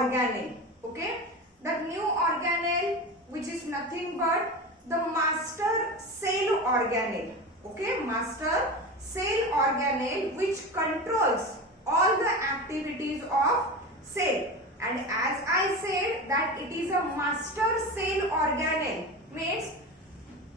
organelle. Okay, that new organelle which is nothing but the master cell organelle. Okay, master cell organelle which controls all the activities of cell. And as I said that it is a master cell organelle, means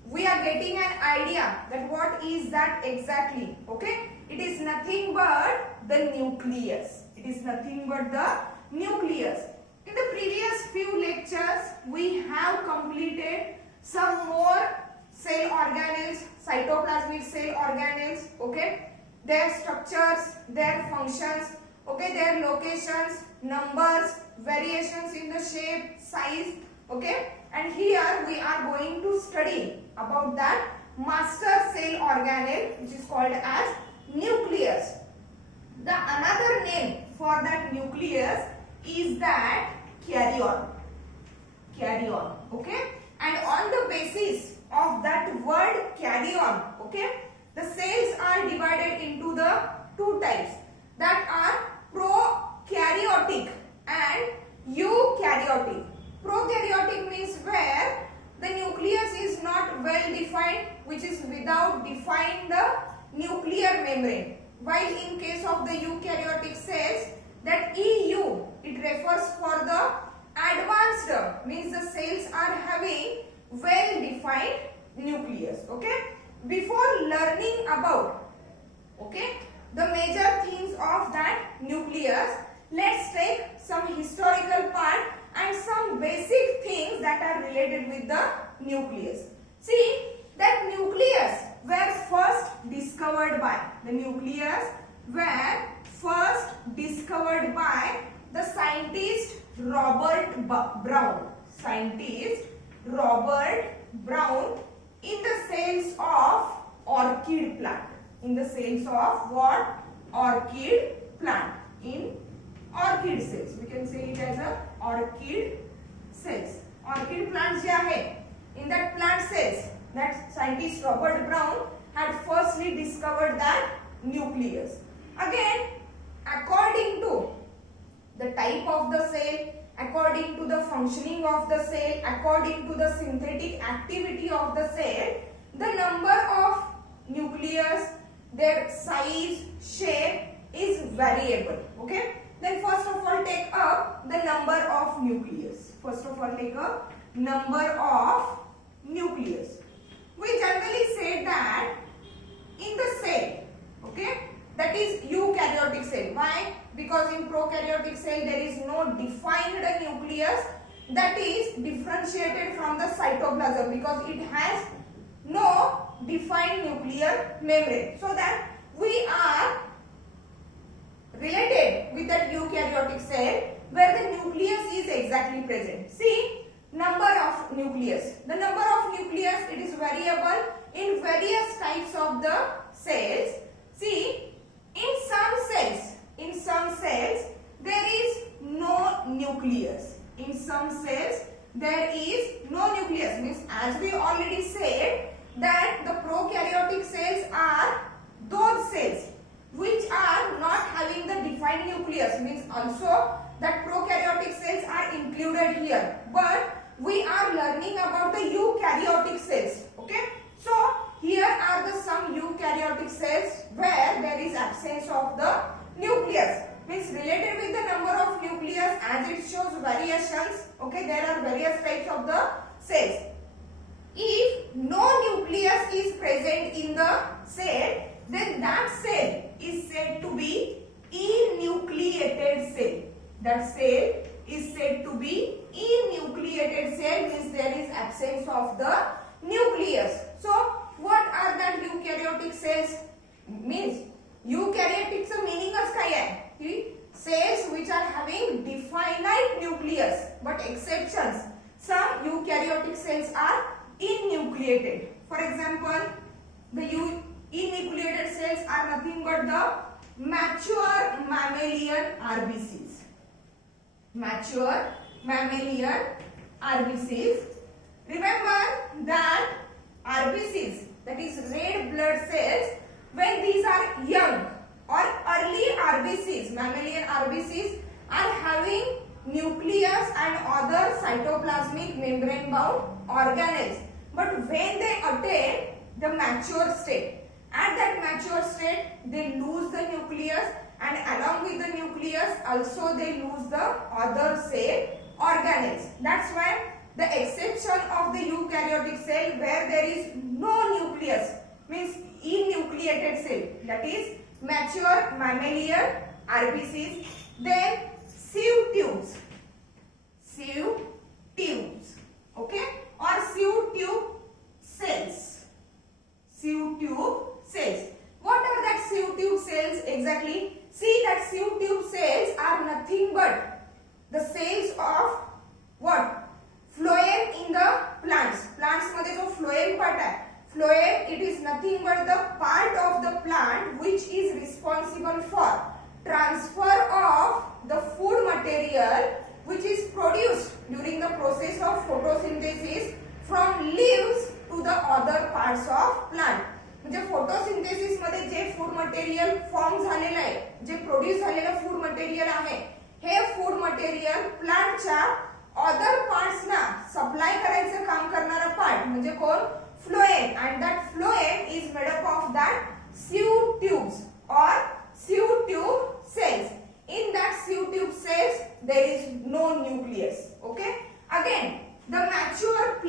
we are getting an idea that what is that exactly. Okay, it is nothing but the nucleus. It is nothing but the nucleus. In the previous few lectures we have completed some more cell organelles, cytoplasmic cell organelles. Okay, their structures, their functions, okay, their locations, numbers, variations in the shape, size. Okay, and here we are going to study about that master cell organelle which is called as nucleus. The another name for that nucleus is that karyon. Karyon. Okay, and on the basis of that word karyon, okay, the cells are divided into the two types that are prokaryotic and eukaryotic. Prokaryotic means where the nucleus is not well defined, which is without defined nuclear membrane. While in case of the eukaryotic cells, that EU, it refers for the advanced, means the cells are having well defined nucleus. Okay, before learning about, okay, the major things of that nucleus, let's take some historical part and some basic things that are related with the nucleus. See, that nucleus were first discovered by, the nucleus were first discovered by the scientist Robert Brown. Scientist Robert Brown in the cells of orchid plant. In the cells of what? Orchid plant. In orchid cells. We can say it as a orchid cells. Orchid plants ja hai, in that plant cells, that scientist Robert Brown had firstly discovered that nucleus. Again, according to the type of the cell, according to the functioning of the cell, according to the synthetic activity of the cell, the number of nucleus, their size, shape is variable. Okay, then first of all take up the number of nucleus. First of all take up number of nucleus. We generally say that in the cell, okay, that is eukaryotic cell. Why? Because in prokaryotic cell there is no defined nucleus that is differentiated from the cytoplasm, because it has no defined nuclear membrane. So that we are related with that eukaryotic cell where the nucleus is exactly present. See, number of nucleus. The number of nucleus, it is variable in various types of the cells. See, in some cells there is no nucleus. In some cells there is no nucleus. Means as we already said that the prokaryotic cells are those cells which are not having the defined nucleus. Means also that prokaryotic cells are included here. But we are learning about the eukaryotic cells. Okay. So here are the some eukaryotic cells where there is absence of the nucleus. Means related with the number of nucleus, as it shows variations. Okay, there are various types of the cells. If no nucleus is present in the cell, then that cell is said to be enucleated cell. That cell is said to be enucleated cell, means there is absence of the nucleus. So what are that eukaryotic cells? Means eukaryotic चा meaningच काय आहे की cells which are having definite nucleus, but exceptions, some eukaryotic cells are enucleated. For example, the enucleated cells are nothing but the mature mammalian RBCs. Mature mammalian RBCs. Remember that RBCs, that is red blood cells, when these are young or early RBCs, mammalian RBCs, are having nucleus and other cytoplasmic membrane bound organelles. But when they attain the mature state, at that mature state they lose the nucleus, and along with the nucleus also they lose the other cell organelles. That's why the exception of the eukaryotic cell where there is no nucleus, means enucleated cell, that is mature mammalian RBCs, then sieve tubes, okay, or sieve tube cells. Sieve tube cells. What are that sieve tube cells exactly? See, that sieve tube cells are nothing but the cells of what? Phloem in the plants. Plants मध्ये जो phloem part आहे, phloem it is nothing but the part of the plant which is responsible for transfer of the food material which is produced during the process of photosynthesis from leaves to the other parts of plant. म्हणजे photosynthesis मध्ये जे food material form झालेलं आहे, जे produce झालेलं food material आहे, हे food material प्लांटच्या other parts ना supply करायचं काम करणारा पार्ट म्हणजे कोण? Phloem. And that phloem is made up of that sieve tubes or sieve tube cells. In that sieve tube cells there is no nucleus. Okay, again the mature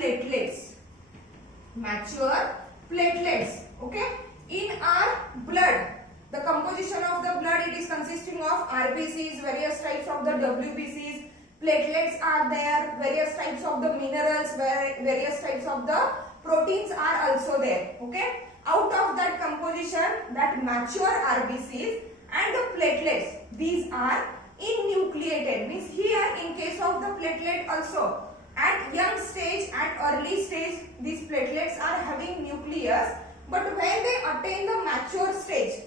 platelets, okay, in our blood, the composition of the blood, it is consisting of RBCs, various types of the WBCs, platelets are there, various types of the minerals, various types of the proteins are also there. Okay, out of that composition, that mature RBCs and the platelets, these are enucleated, means here in case of the platelet also, at young stage, at early stage, these platelets are having nucleus, but when they attain the mature stage,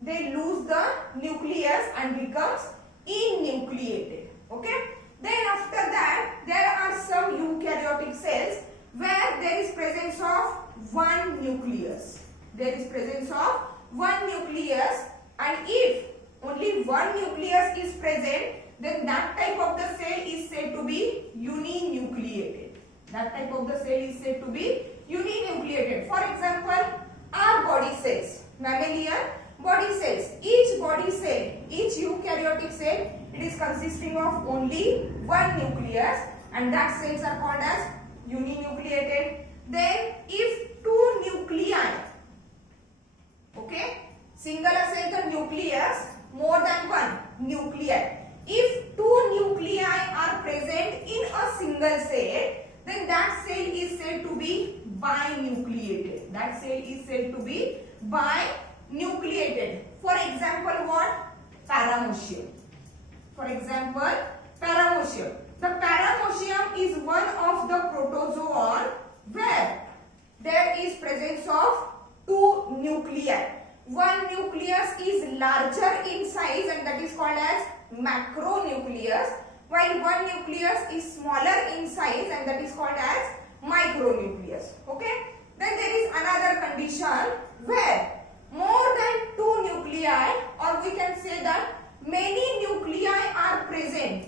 they lose the nucleus and becomes enucleated. Okay, then after that there are some eukaryotic cells where there is presence of one nucleus. There is presence of one nucleus, and if only one nucleus is present, then that type of the cell is said to be uninucleated. That type of the cell is said to be uninucleated. For example, our body cells, mammalian body cells. Each body cell, each eukaryotic cell, it is consisting of only one nucleus, and that cells are called as uninucleated. Then if two nuclei, okay, single असेल तर nucleus, more than one nuclei. If two nuclei are present in a single cell, then that cell is said to be binucleated. That cell is said to be binucleated. For example, what? Paramecium. For example, paramecium. The paramecium is one of the protozoan where there is presence of two nuclei. One nucleus is larger in size and that is called as macronucleus, while one nucleus is smaller in size and that is called as micronucleus. Okay, then there is another condition where more than two nuclei, or we can say that many nuclei are present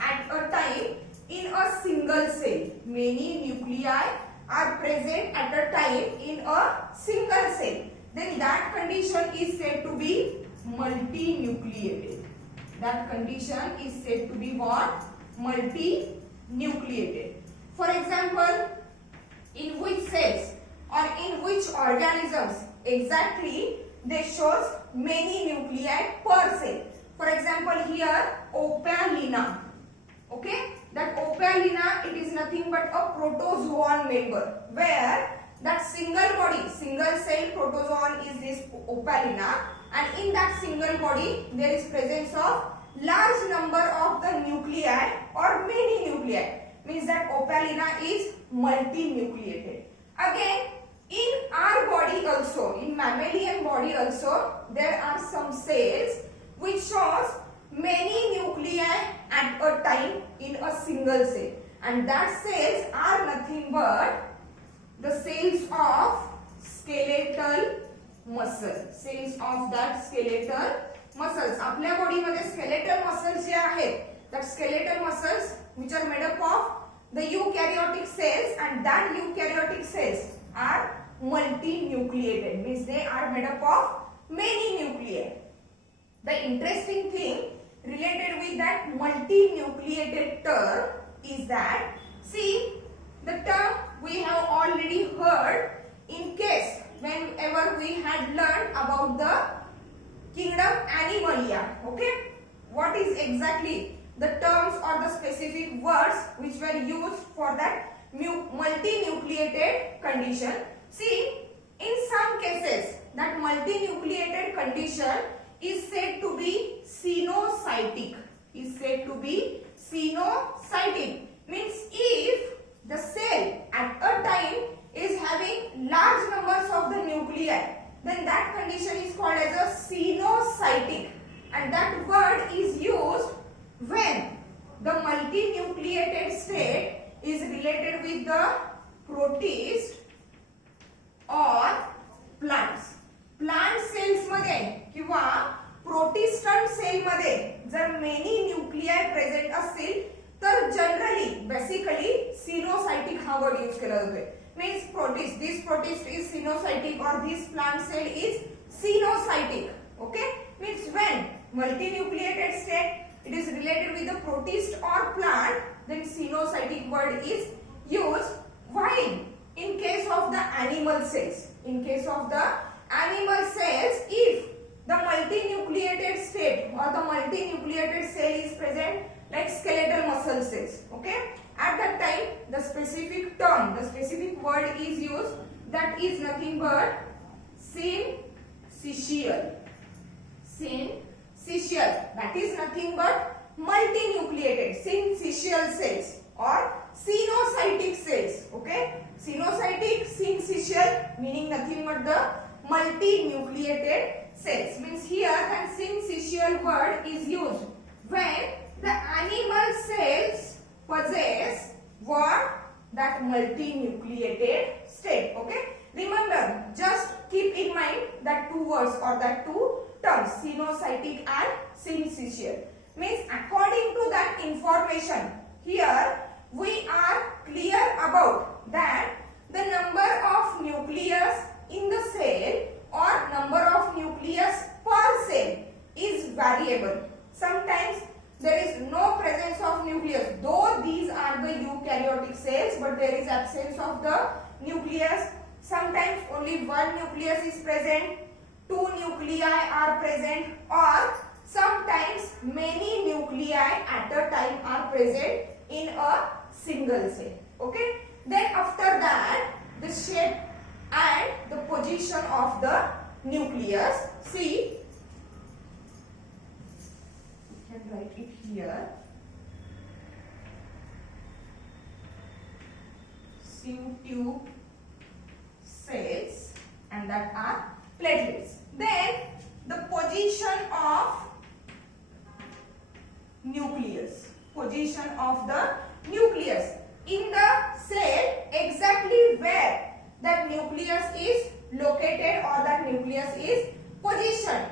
at a time in a single cell. Many nuclei are present at a time in a single cell. Then that condition is said to be multinucleated. That condition is said to be what? Multinucleated. For example, in which cells or in which organisms exactly they shows many nuclei per cell. For example, here Opalina. Okay, that Opalina, it is nothing but a protozoan member where that single body, single cell protozoan is this Opalina, and in that single body there is presence of large number of the nuclei or many nuclei, means that Opalina is multinucleated. Again, in our body also, in mammalian body also, there are some cells which shows many nuclei at a time in a single cell, and that cells are nothing but the cells of skeletal muscle. Cells of that skeletal muscles. आपल्या body मध्ये skeletal muscles जे आहेत that skeletal muscles which are made up of the eukaryotic cells, and that eukaryotic cells are multinucleated, means they are made up of many nuclei. The interesting thing related with that multinucleated term is that, see, the term we have already heard in case whenever we had learned about the kingdom Animalia. Okay, what is exactly the terms or the specific words which were used for that multinucleated condition? See, in some cases that multinucleated condition is said to be cenocytic. Is said to be cenocytic. Means if the cell at a time is having large numbers of the nuclei, then that condition is called as a cenocytic, and that word is used when the multinucleated state is related with the protist or plants. Plant cells मध्ये किंवा प्रोटिस्टंट cell मध्ये जर many nuclei present असतील तर generally basically सिनोसायटिक हा word use केला जातोय. Means protist, this protist is coenocytic or this plant cell is cenocytic. Okay, means when multinucleated state it is related with the protist or plant, then cenocytic word is used. While in case of the animal cells, in case of the animal cells, if the multinucleated state or the multinucleated cell is present like skeletal muscle cells, okay, at that time the specific term, the specific word is used, that is nothing but syncytial. Syncytial, that is nothing but multinucleated syncytial cells or cenocytic cells. Okay, cenocytic, syncytial meaning nothing but the multinucleated cells. Means here that syncytial word is used when the animal cells possess what? That multinucleated state. Okay, remember, just keep in mind that two words or that two terms, cenocytic and syncytial. Means according to that information, here we are clear about that the number of nucleus in the cell or number of nucleus per cell is variable. Sometimes there is no presence of nucleus, though these are the eukaryotic cells, but there is absence of the nucleus. Sometimes only one nucleus is present, two nuclei are present, or sometimes many nuclei at a time are present in a single cell. Okay, then after that the shape and the position of the nucleus. See, you can write it here. Sieve tube cells, and that are platelets. Then the position of nucleus. Position of the nucleus in the cell, exactly where that nucleus is located or that nucleus is positioned.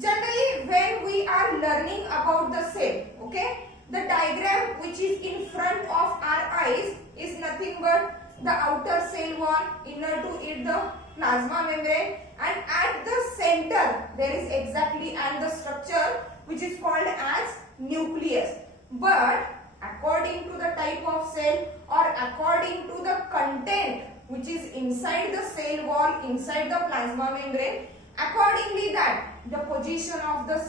Generally, when we are learning about the cell, okay, the diagram which is in front of our eyes is nothing but the outer cell wall, inner to it the plasma membrane, and at the center there is exactly and the structure which is called as nucleus. But according to the type of cell or according to the content which is inside the cell wall, inside the plasma membrane, accordingly that the position of the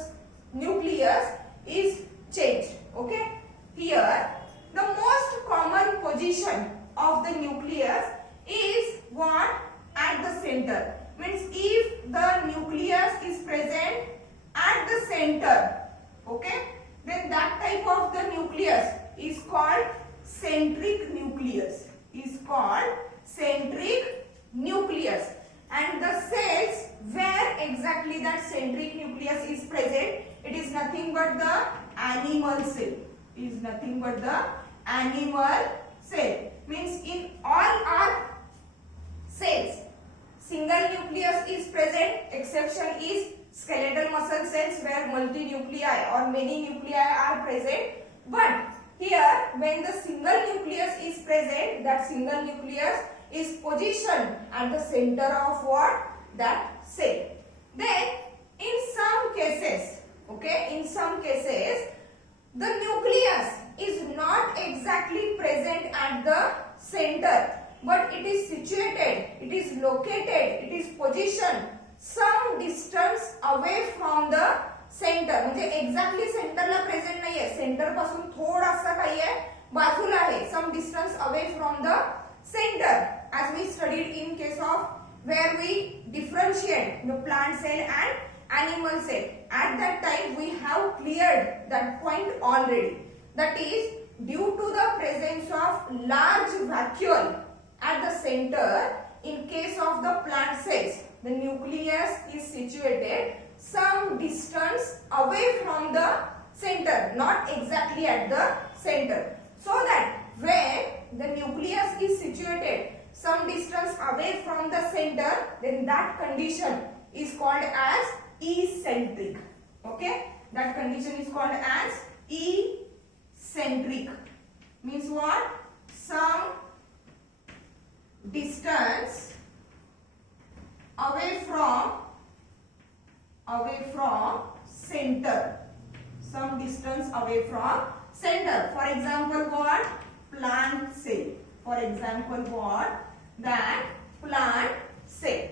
nucleus is changed. Okay, here the most common position of the nucleus is what? At the center. Means if the nucleus is present at the center, okay, then that type of the nucleus is called centric nucleus. Is called centric nucleus. And the cells where exactly that centric nucleus is present, it is nothing but the animal cell. Is nothing but the animal cell. Means in all our cells, single nucleus is present. Exception is skeletal muscle cells where multinuclei or many nuclei are present. But here when the single nucleus is present, that single nucleus is positioned at the center of what? That cell. Then in some cases, okay, in some cases the nucleus is not exactly present at the center, but it is situated, it is located, it is positioned some distance away from the center. म्हणजे exactly सेंटरला present नाहीये, centre पासून थोडासा काही आहे बाजूला आहे, some distance away from the center, as we studied in case of where we differentiate the plant cell and animal cell. At that time we have cleared that point already. That is due to the presence of large vacuole at the center. In case of the plant cells, the nucleus is situated some distance away from the center, not exactly at the center. So that when the nucleus is situated some distance away from the center, then that condition is called as eccentric. Okay, that condition is called as eccentric. Means what? Some distance away from center, some distance away from center. For example, what? Plant cell. For example, what? That plant cell.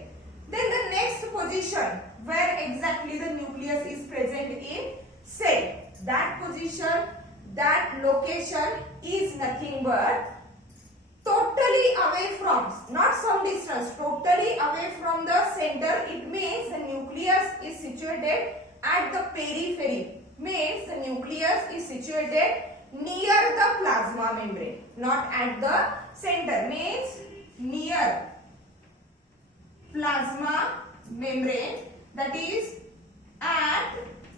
Then the next position where exactly the nucleus is present in cell, that position, that location is nothing but totally away from, not some distance, totally away from the center. It means the nucleus is situated at the periphery, means the nucleus is situated near the plasma membrane, not at the center, means near plasma membrane, that is at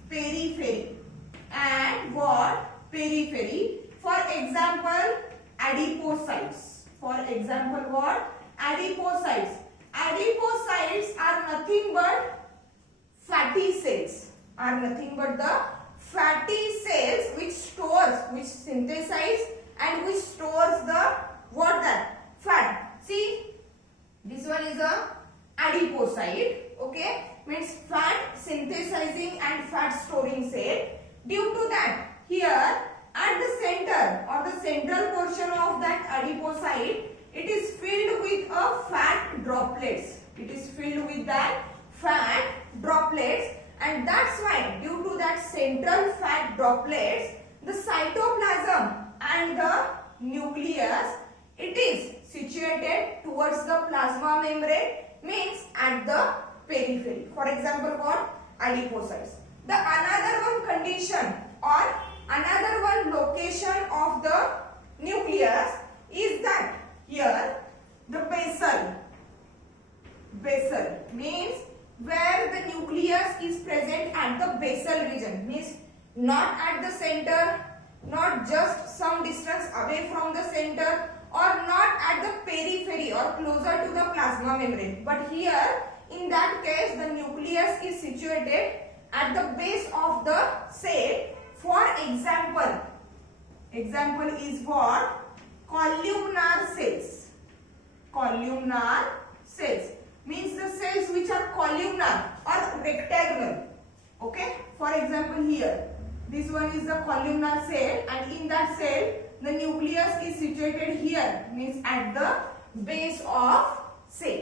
periphery. And what? Periphery. For example, adipocytes. For example, what? Adipocytes. Adipocytes are nothing but fatty cells. Are nothing but the fatty cells which stores, which synthesize and which stores the what? That fat. See, this one is a adipocyte. Okay, means fat synthesizing and fat storing cell. Due to that, here at the center or the central portion of that adipocyte, it is filled with a fat droplets. It is filled with that fat droplets, and that's why due to that central fat droplets, the cytoplasm and the nucleus, it is situated towards the plasma membrane, means at the periphery. For example, what? Adipocytes. The another one condition or another one location of the nucleus is that here the basal. Basal means where the nucleus is present at the basal region, means not at the center, not just some distance away from the center, or not at the periphery or closer to the plasma membrane, but here in that case the nucleus is situated at the base of the cell. For example, example is what? Columnar cells. Columnar cells means the cells which are columnar or rectangular. Okay, for example here this one is the columnar cell, and in that cell the nucleus is situated here, means at the base of cell.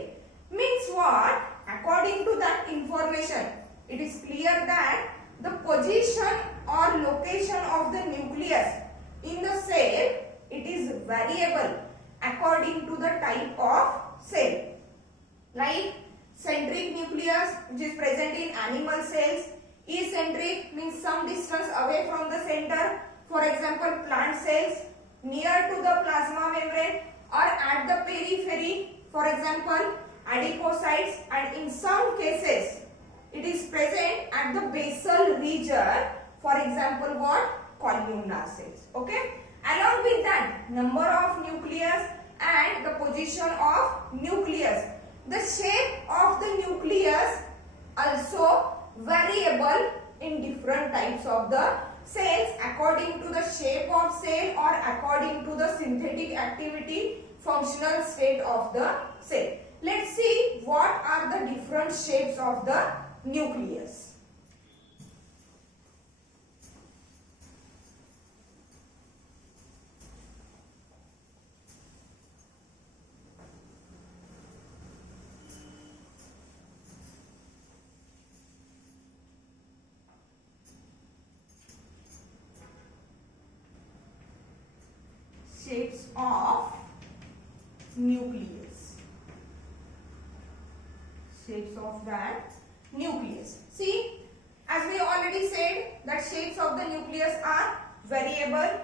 Means what? According to that information, it is clear that the position or location of the nucleus in the cell, it is variable according to the type of cell. Like centric nucleus, which is present in animal cells. Eccentric means some distance away from the center. For example, plant cells near to the plasma membrane or at the periphery. For example, adipocytes, and in some cases it is present at the basal region. For example, what? Columnar cells. Okay. Along with that, number of nucleus and the position of nucleus. The shape of the nucleus also variable in different types of the cells according to the shape of cell or according to the synthetic activity, functional state of the cell. Let's see what are the different shapes of the nucleus. Shapes of nucleus. Shapes of that nucleus. See, as we already said that shapes of the nucleus are variable.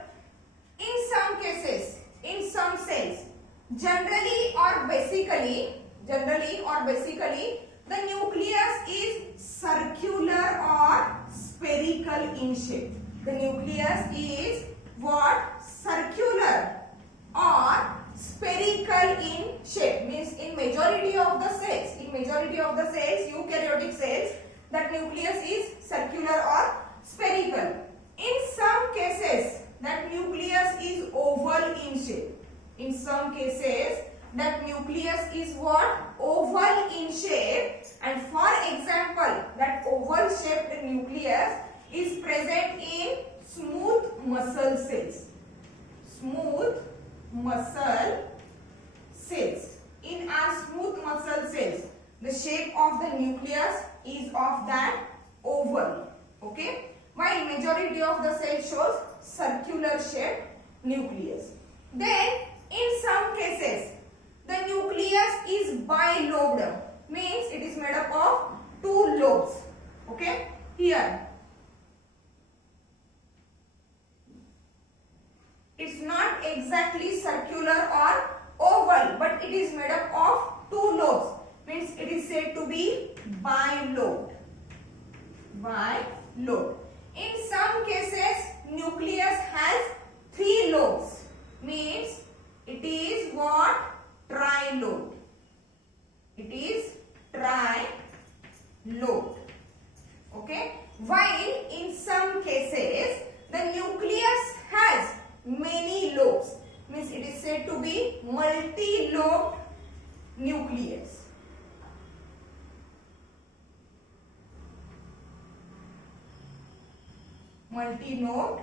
In some cases, in some cells, generally or basically, the nucleus is circular or spherical in shape. The nucleus is what? Circular or spherical in shape. Means in majority of the cells, eukaryotic cells, that nucleus is circular or spherical. In some cases, that nucleus is oval in shape. In some cases, that nucleus is what? Oval in shape. And for example, that oval shaped nucleus is present in smooth muscle cells. Smooth muscle cells. In our smooth muscle cells, the shape of the nucleus is of that oval. Okay? While majority of the cells shows circular shaped nucleus. Then in some cases, the nucleus is bilobed. Means it is made up of two lobes. Okay? Here, it's not exactly circular or oval, but it is made up of two lobes. Means it is said to be bilobed. Bilobed. In some cases, nucleus has three lobes. Means it is what? Trilobed. It is trilobed. Okay? While in some cases, the nucleus has many lobes. Means it is said to be multi-lobed nucleus. Multi-lobed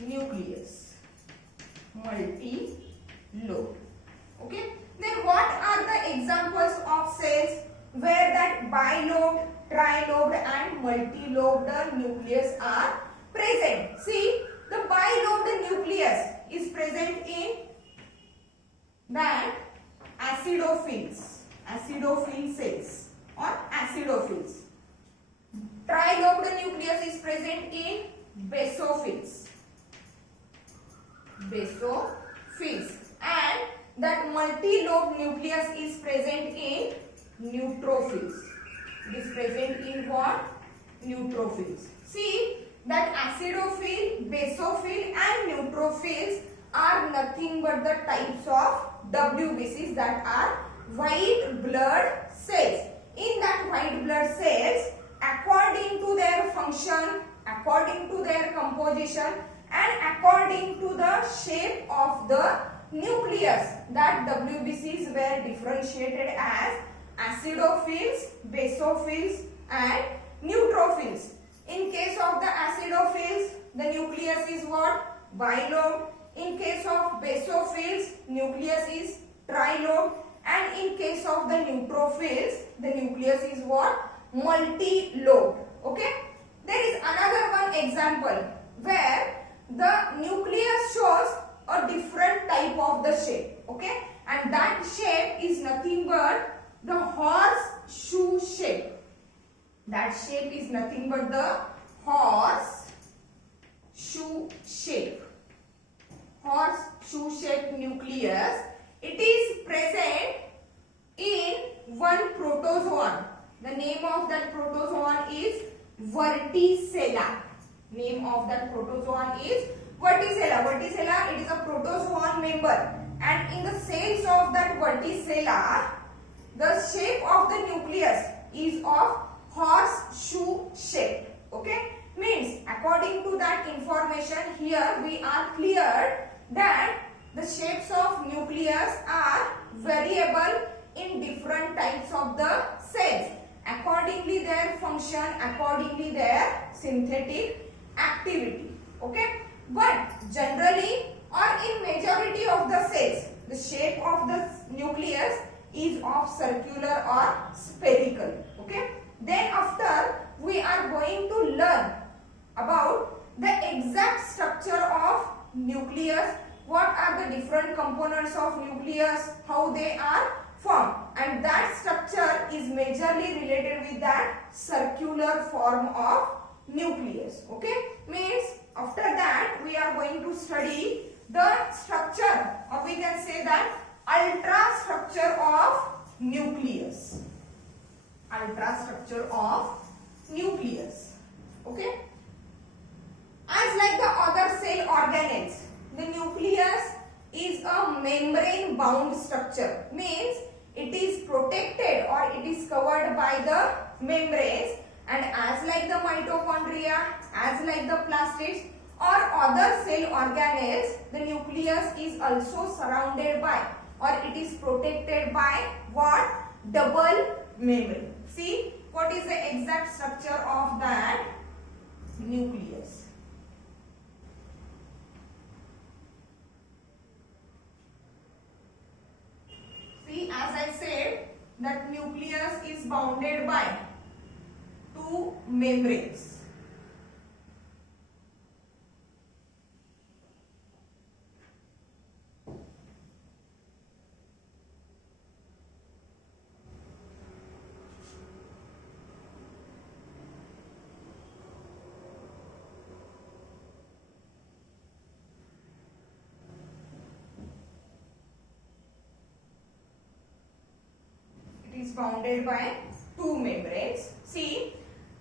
nucleus. Multi-lobed. Okay. Then what are the examples of cells where that bilobed, trilobed and multi-lobed nucleus are present? See, the bilobed nucleus is present in that acidophils, acidophil cells or acidophils. Trilobed nucleus is present in basophils, basophils, and that multi-lobed nucleus is present in neutrophils. It is present in what? Neutrophils. See, that acidophil, basophil and neutrophils are nothing but the types of WBCs, that are white blood cells. In that white blood cells, according to their function, according to their composition and according to the shape of the nucleus, that WBCs were differentiated as acidophils, basophils and neutrophils. In case of the acidophils, the nucleus is what? Bilobed. In case of basophils, nucleus is trilobed. And in case of the neutrophils, the nucleus is what? Multi-lobed. Okay? There is another one example where the nucleus shows a different type of the shape. Okay? And that shape is nothing but the horseshoe shape. That shape is nothing but the horseshoe shape. Horseshoe shaped nucleus. It is present in one protozoan. The name of that protozoan is Verticella. Name of that protozoan is Verticella. Verticella, it is a protozoan member. And in the cells of that Verticella, the shape of the nucleus is of horseshoe shape. Okay? Means according to accordingly their function, accordingly their synthetic activity. Okay, but generally or in majority of the cells, the shape of the nucleus is of circular or spherical. Okay, then after we are going to learn about the exact structure of nucleus, what are the different components of nucleus, how they are formed, and that structure is majorly related with that circular form of nucleus. Okay, means after that we are going to study the structure, or we can say that ultrastructure of nucleus. Ultrastructure of nucleus. Okay, as like the other cell organelles, the nucleus is a membrane bound structure, means it is protected or it is covered by the membranes, and as like the mitochondria, as like the plastids or other cell organelles, the nucleus is also surrounded by or it is protected by what? Double membrane. See what is the exact structure of that nucleus. See, as I said, that nucleus is bounded by two membranes. Is bounded by two membranes. See,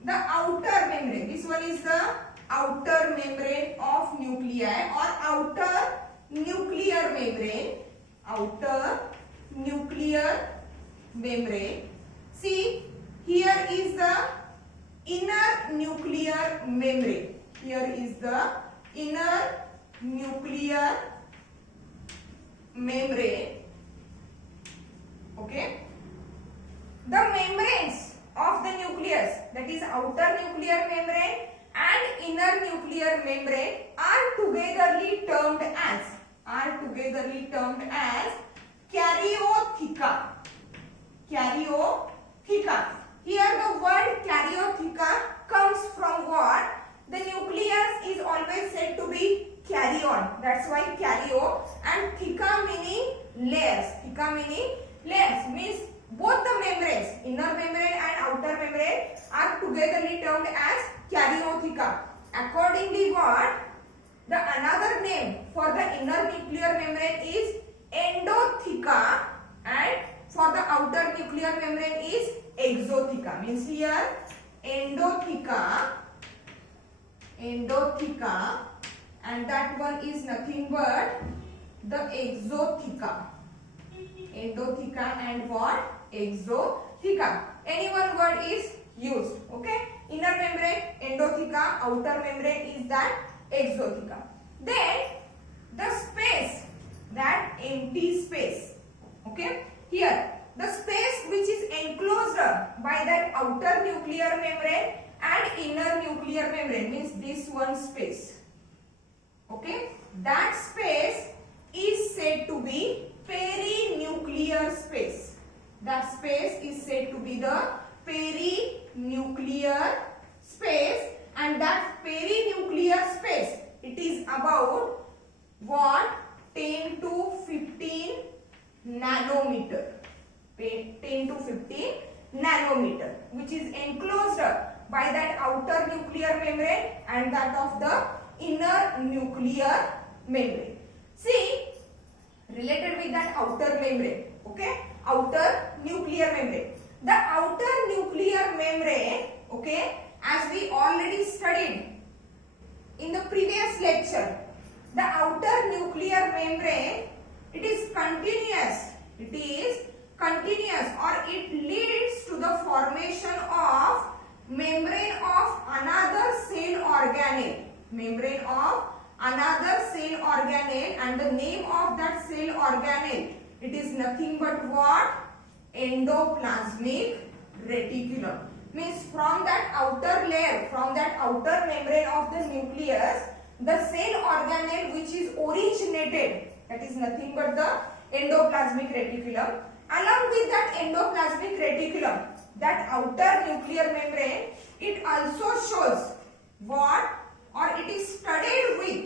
the outer membrane, this one is the outer membrane of nuclei or outer nuclear membrane. Outer nuclear membrane. See, here is the inner nuclear membrane. Here is the inner nuclear membrane. Okay. The membranes of the nucleus, that is outer nuclear membrane and inner nuclear membrane, are togetherly termed as karyotheca. Karyotheca. Here the word karyotheca comes from what? The nucleus is always said to be karyon. That's why karyo, and theca meaning layers. Theca meaning layers means both the membranes, inner membrane and outer membrane, are togetherly termed as karyotheca. Accordingly, what? The another name for the inner nuclear membrane is endotheca, and for the outer nuclear membrane is exotheca. Means here endotheca, and that one is nothing but the exotheca. Endotheca and what? Exotheca. Any one word is used. Okay. Inner membrane endotheca, outer membrane is that exotheca. Then the space, that empty space. Okay. Here the space which is enclosed by that outer nuclear membrane and inner nuclear membrane, means this one space. Okay. That space is said to be perinuclear space. That space is said to be the perinuclear space, and that perinuclear space, it is about what? 10 to 15 nanometer. 10 to 15 nanometer, which is enclosed by that outer nuclear membrane and that of the inner nuclear membrane. See, related with that outer membrane, okay, outer nuclear membrane. The outer nuclear membrane, okay, as we already studied in the previous lecture, the outer nuclear membrane, it is continuous. It is continuous, or it leads to the formation of membrane of another cell organelle. Membrane of another cell organelle, and the name of that cell organelle, it is nothing but what? Endoplasmic reticulum. means from that outer layer, from that outer membrane of the nucleus, the cell organelle which is originated, that is nothing but the endoplasmic reticulum. Along with that endoplasmic reticulum, that outer nuclear membrane, it also shows what, or it is studded with,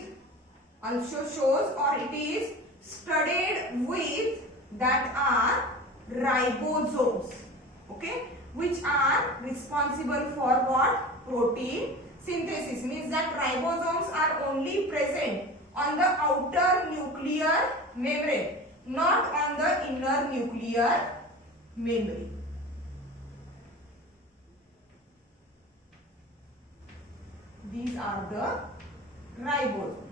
also shows or it is studded with, that are ribosomes, okay, which are responsible for what? Protein synthesis. Means that ribosomes are only present on the outer nuclear membrane, not on the inner nuclear membrane. These are the ribosomes.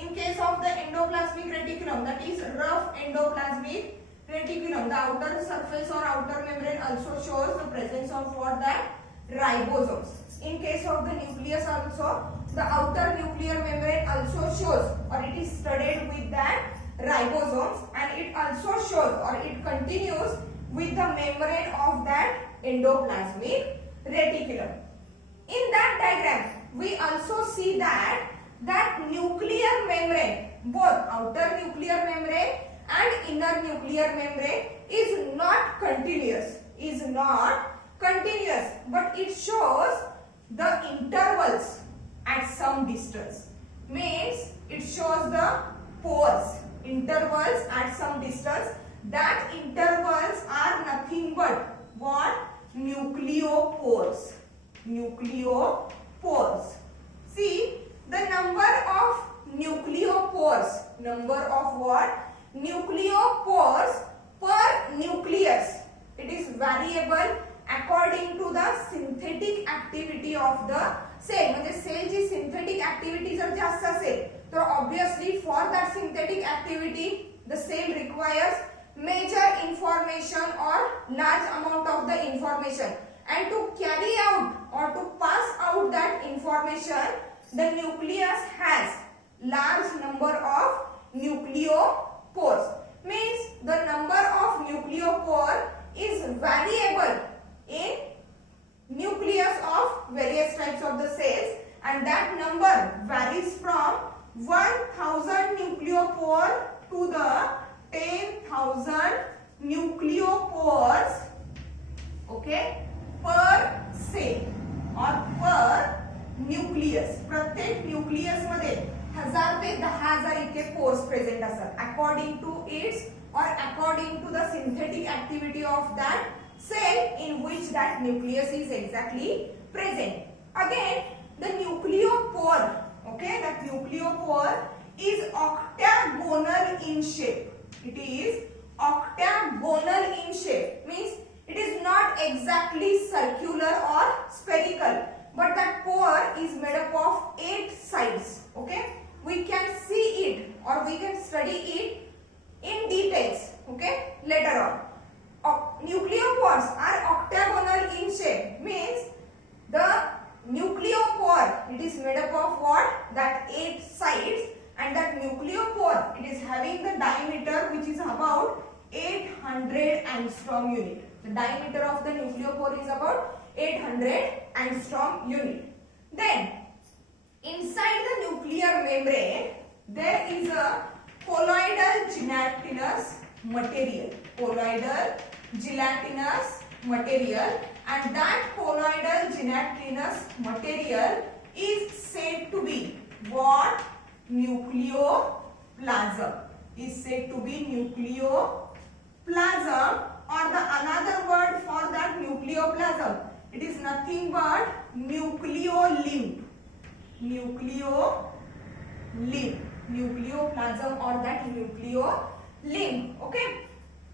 In case of the endoplasmic reticulum, that is rough endoplasmic reticulum, the outer surface or outer membrane also shows the presence of what? That ribosomes. In case of the nucleus also, the outer nuclear membrane also shows, or it is studded with that ribosomes, and it also shows or it continues with the membrane of that endoplasmic reticulum. In that diagram, we also see that nuclear membrane, both outer nuclear membrane and inner nuclear membrane, is not continuous, but it shows the intervals at some distance. Means it shows the pores, intervals at some distance. That intervals are nothing but what? Nucleopores. Nucleopores. See, the number of nucleopores, number of what? Nucleopores per nucleus, it is variable according to the synthetic activity of the cell. म्हणजे सेलची synthetic activity जर जास्त असेल तर obviously for that synthetic activity the cell requires major information or large amount of the information, and to carry out or to pass out that information, the nucleus has large number of nucleopores. Means the number of nucleopore is variable in nucleus of various types of the cells, and that number varies from 1000 nucleopore to the 10,000 nucleopores, okay, per cell or per nucleus. प्रत्येक nucleus मध्ये 1000 ते 10000 इतके pores present असतात according to its or according to the synthetic activity of that cell in which that nucleus is exactly present. Again, the nucleopore, okay, that nucleopore is octagonal in shape. It is octagonal in shape, means it is not exactly circular or spherical, but that pore is made up of 8 sides. Okay, we can see it or we can study it in details, okay, later on. Nucleopores are octagonal in shape, means the nucleopore, it is made up of what? That 8 sides, and that nucleopore, it is having the diameter which is about 800 angstrom unit. The diameter of the nucleopore is about 800 angstrom unit. Then inside the nuclear membrane there is a colloidal gelatinous material, colloidal gelatinous material, and that colloidal gelatinous material is said to be what? Nucleoplasm. Is said to be nucleoplasm, or the another word for that nucleoplasm, it is nothing but nucleolimb. Nucleoplasm or that nucleolimb. Okay,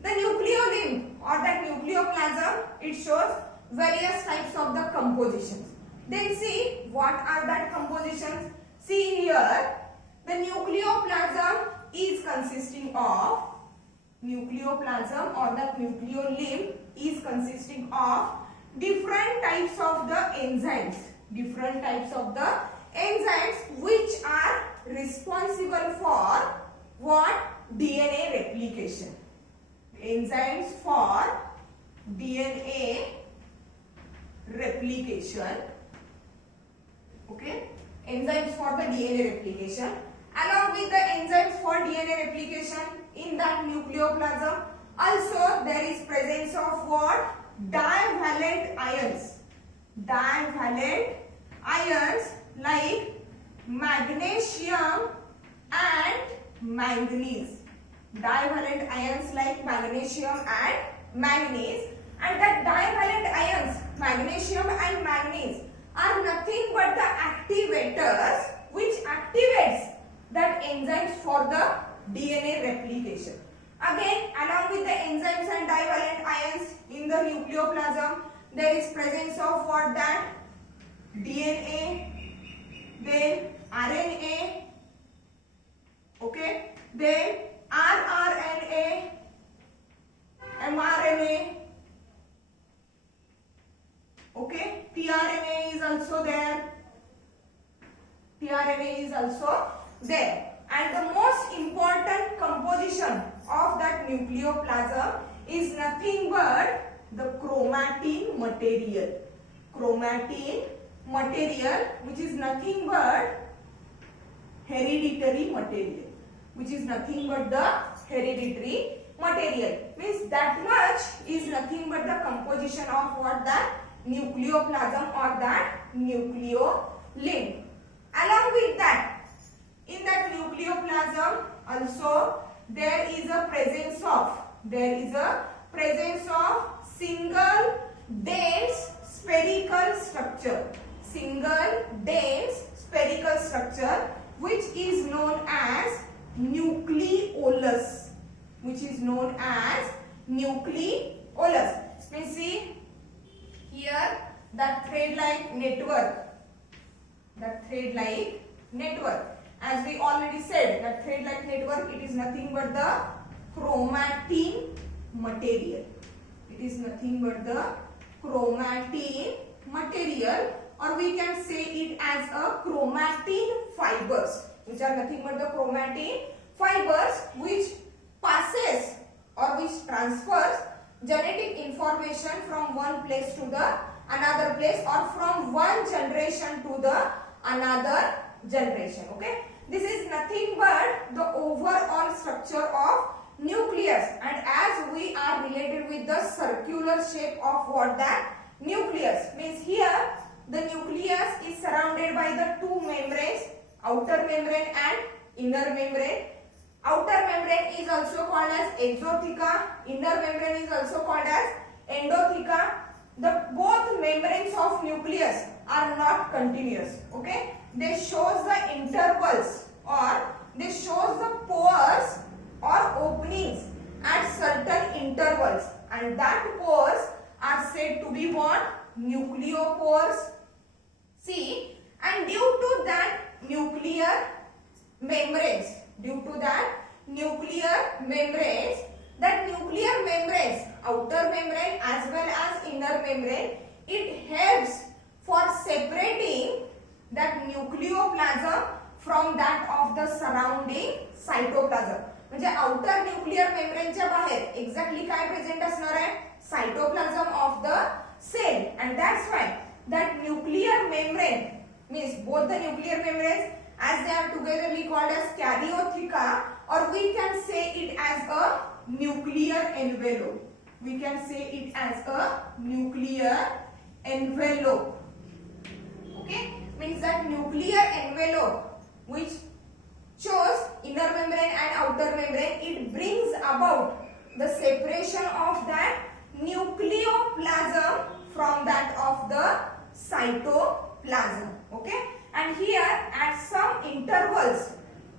the nucleolimb or that nucleoplasm, it shows various types of the compositions. Then see what are that compositions. See here, the nucleoplasm is consisting of, nucleoplasm or that nucleolimb is consisting of different types of the enzymes, which are responsible for what? DNA replication. Enzymes for DNA replication. Okay, enzymes for the DNA replication. Along with the enzymes for DNA replication in that nucleoplasm, also there is presence of what? Divalent ions. Divalent ions like magnesium and manganese. Divalent ions like magnesium and manganese, and that divalent ions magnesium and manganese are nothing but the activators which activates that enzymes for the DNA replication. Again, along with the enzymes and divalent ions in the nucleoplasm, there is presence of what? That DNA, then RNA, okay, then rRNA, mRNA, okay, tRNA is also there. tRNA is also there. And the most important composition of that nucleoplasm is nothing but the chromatin material. Chromatin material, which is nothing but hereditary material. Which is nothing but the hereditary material. Means that much is nothing but the composition of what? That nucleoplasm or that nucleolink. Along with that, in that nucleoplasm also there is a presence of single dense spherical structure. Single dense spherical structure which is known as nucleolus. Which is known as nucleolus. Means see here that thread-like network. That thread-like network. As we already said, that thread-like network, it is nothing but the chromatin material. It is nothing but the chromatin material, or we can say it as a chromatin fibers, which are nothing but the chromatin fibers which passes or which transfers genetic information from one place to the another place, or from one generation to the another generation. Okay, this is nothing but the overall structure of nucleus, and as we are related with the circular shape of what? That nucleus. Means here the nucleus is surrounded by the two membranes, outer membrane and inner membrane. Outer membrane is also called as exotheca, inner membrane is also called as endotheca. The both membranes of nucleus are not continuous. Okay, they shows the intervals, or they shows the pores or openings at certain intervals, and that pores are said to be what? Nucleopores. See, and due to that nuclear membranes, that nuclear membranes, outer membrane as well as inner membrane, it helps for separating that nucleoplasm from that of the surrounding cytoplasm. म्हणजे outer nuclear मेम्ब्रेनच्या बाहेर exactly काय present असणार आहे? Cytoplasm of the cell, and that's why that nuclear membrane means both the nuclear membranes, as they are togetherly called as karyotheca, or we can say it as a nuclear envelope. We can say it as a nuclear envelope. Okay, means that nuclear envelope which shows inner membrane and outer membrane, it brings about the separation of that nucleoplasm from that of the cytoplasm. Okay, and here at some intervals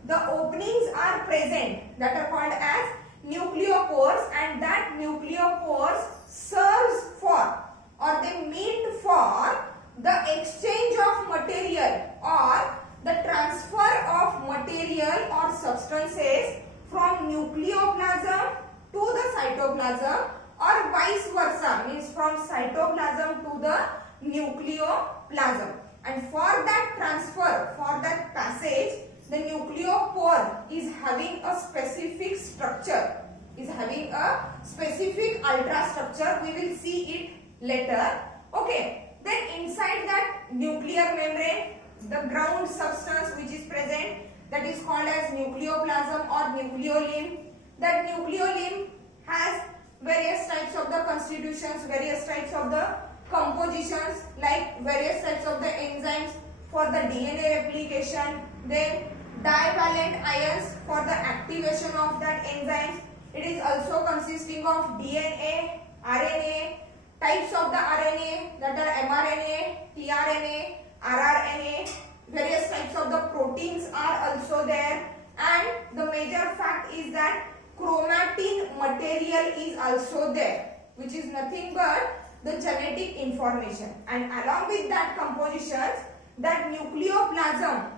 the openings are present that are called as nucleopores, and that nucleopores serves for, or they mean for, the exchange of material or the transfer of material or substances from nucleoplasm to the cytoplasm, or vice versa, means from cytoplasm to the nucleoplasm. And for that transfer, for that passage, the nucleopore is having a specific structure, is having a specific ultrastructure. We will see it later. Okay, Then inside that nuclear membrane, the ground substance which is present, that is called as nucleoplasm or nucleolum. That nucleolum has various types of the constitutions, various types of the compositions, like various types of the enzymes for the DNA replication, then divalent ions for the activation of that enzymes. It is also consisting of DNA, RNA, types of the RNA, that are mRNA, tRNA, rRNA, various types of the proteins are also there, and the major fact is that chromatin material is also there, which is nothing but the genetic information. And along with that compositions, that nucleoplasm,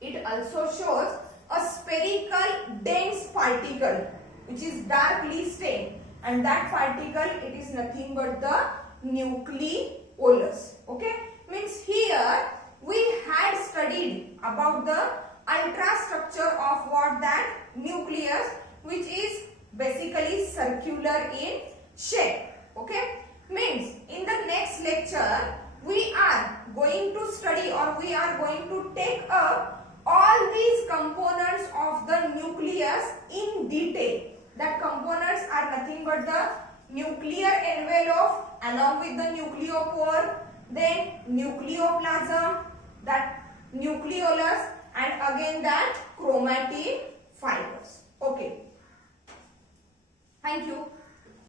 it also shows a spherical dense particle which is darkly stained, and that particle, it is nothing but the nucleolus. Okay, means here we had studied about the ultrastructure of what, that nucleus, which is basically circular in shape. Okay, means in the next lecture we are going to study, or we are going to take up all these components of the nucleus in detail. That components are nothing but the nuclear envelope along with the nucleopore, then nucleoplasm, that nucleolus, and again that chromatin fibers. Okay. Thank you.